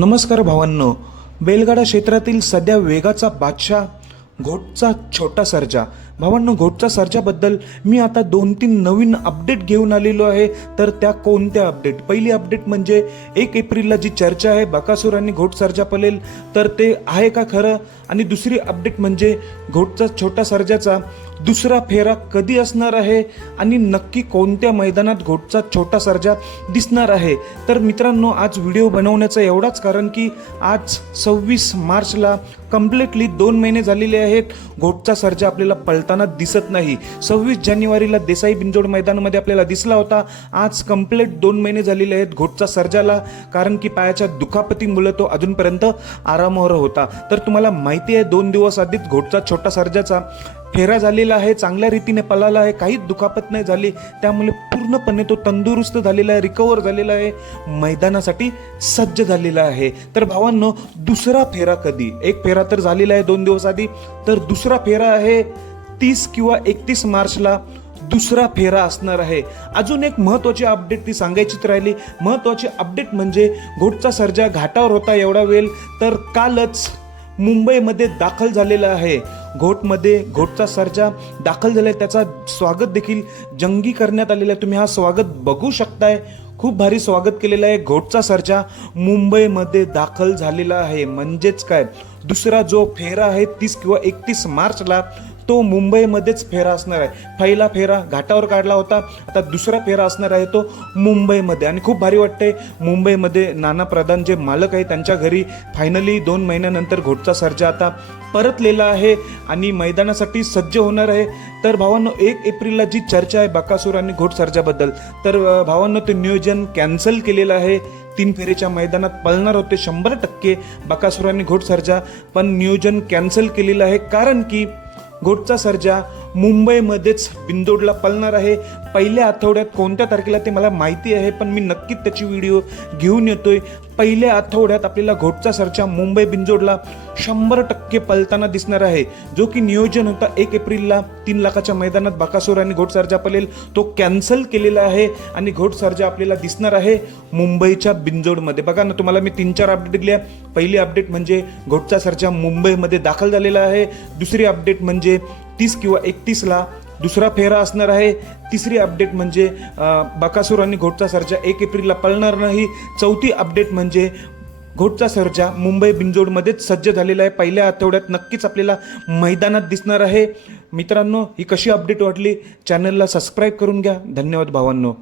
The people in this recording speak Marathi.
नमस्कार भावांनो. बैलगाडा क्षेत्रातील सध्या वेगाचा बादशाह घोटचा छोटा सर्जा. भावांनो घोटचा सर्जाबद्दल मी आता दोन तीन नवीन अपडेट घेऊन आलेलो आहे. तर त्या कोणत्या अपडेट पहिली अपडेट म्हणजे एक एप्रिलला जी चर्चा आहे बकासूर आणि घोट सर्जा पलेल तर ते आहे का खरं? आणि दुसरी अपडेट म्हणजे घोटचा छोटा सर्जाचा दुसरा फेरा कधी असणार आहे आणि नक्की कोणत्या मैदानात घोटचा छोटा सर्जा दिसणार आहे? तर मित्रांनो आज व्हिडिओ बनवण्याचं एवढाच कारण की आज सव्वीस मार्चला कम्प्लिटली दोन महिने झालेले आहेत. घोटचा सर्जा आपल्याला पळताना दिसत नाही. सव्वीस जानेवारीला देसाई बिंजोड मैदानामध्ये आपल्याला दिसला होता. आज कंप्लीट दोन महिने झालेले आहेत घोटचा सर्जाला कारण की पायाच्या दुखापतीमुळे तो अजूनपर्यंत आरामावर होता. तर तुम्हाला माहिती आहे दोन दिवस आधीच घोटचा छोटा सर्जाचा फेरा झालेला आहे चांगल्या रीतीने पळाला आहे काहीच दुखापत नाही झाली. त्यामुळे पूर्णपणे तो तंदुरुस्त झालेला आहे रिकवर झालेला आहे मैदानासाठी सज्ज झालेला आहे. तर भावांनो दुसरा फेरा कधी? एक फेरा तर झालेला आहे दोन दिवस आधी. तर दुसरा फेरा आहे तीस किंवा एकतीस मार्चला. दुसरा फेरा असणार आहे. अजून एक महत्त्वाची अपडेट ती सांगायचीच राहिली. महत्त्वाची अपडेट म्हणजे घोटचा सर्जा घाटावर होता एवढा वेळ. तर कालच मुंबईमध्ये दाखल झालेला आहे. घोटमध्ये घोटचा सर्जा दाखल झालाय त्याचा स्वागत देखील जंगी करण्यात आलेला आहे. तुम्ही हा स्वागत बघू शकताय. खूप भारी स्वागत केलेलं आहे. घोटचा सर्जा मुंबईमध्ये दाखल झालेला आहे. म्हणजेच काय? दुसरा जो फेरा आहे तीस किंवा एकतीस मार्चला तो मुंबईमध्येच फेरा असणार आहे. पहिला फेरा घाटावर काढला होता आता दुसरा फेरा असणार आहे तो मुंबईमध्ये. आणि खूप भारी वाटते मुंबईमध्ये नाना प्रधान जे मालक आहे त्यांच्या घरी फायनली दोन महिन्यानंतर घोटचा सर्जा आता परतलेला आहे आणि मैदानासाठी सज्ज होणार आहे. तर भावांनो एक एप्रिलला जी चर्चा आहे बकासूर आणि घोट सर्जाबद्दल तर भावांनो ते नियोजन कॅन्सल केलेलं आहे. तीन फेरीच्या मैदानात पळणार होते शंभर टक्के बकासुरांनी घोट सर्जा पण नियोजन कॅन्सल केलेलं आहे. कारण की घोटचा सर्जा मुंबईमध्येच बिंदोडला पलणार आहे. पहिल्या आठवड्यात कोणत्या तारखेला ते मला माहिती आहे पण मी नक्कीच त्याची व्हिडिओ घेऊन येतोय. पहिल्या आठवड्यात आपल्याला घोटचा सरचा मुंबई बिंजोडला शंभर टक्के पलताना दिसणार आहे. जो की नियोजन होता एक एप्रिलला तीन लाखाच्या मैदानात बाकासूर आणि घोट सरजा पलेल. तो कॅन्सल केलेला आहे आणि घोट सरजा आपल्याला दिसणार आहे मुंबईच्या बिंजोडमध्ये बघा ना तुम्हाला मी तीन चार अपडेट दिल्या. पहिली अपडेट म्हणजे घोटचा सरचा मुंबईमध्ये दाखल झालेला आहे. दुसरी अपडेट म्हणजे तीस किंवा एकतीसला दुसरा फेरा असणार आहे. तिसरी अपडेट म्हणजे बकासूर आणि घोटचा सर्जा एक एप्रिलला पळणार नाही. चौथी अपडेट म्हणजे घोटचा सर्जा मुंबई बिंजोडमध्येच सज्ज झालेला आहे. पहिल्या आठवड्यात नक्कीच आपल्याला मैदानात दिसणार आहे. मित्रांनो ही कशी अपडेट वाटली? चॅनलला सबस्क्राईब करून घ्या. धन्यवाद भावांनो.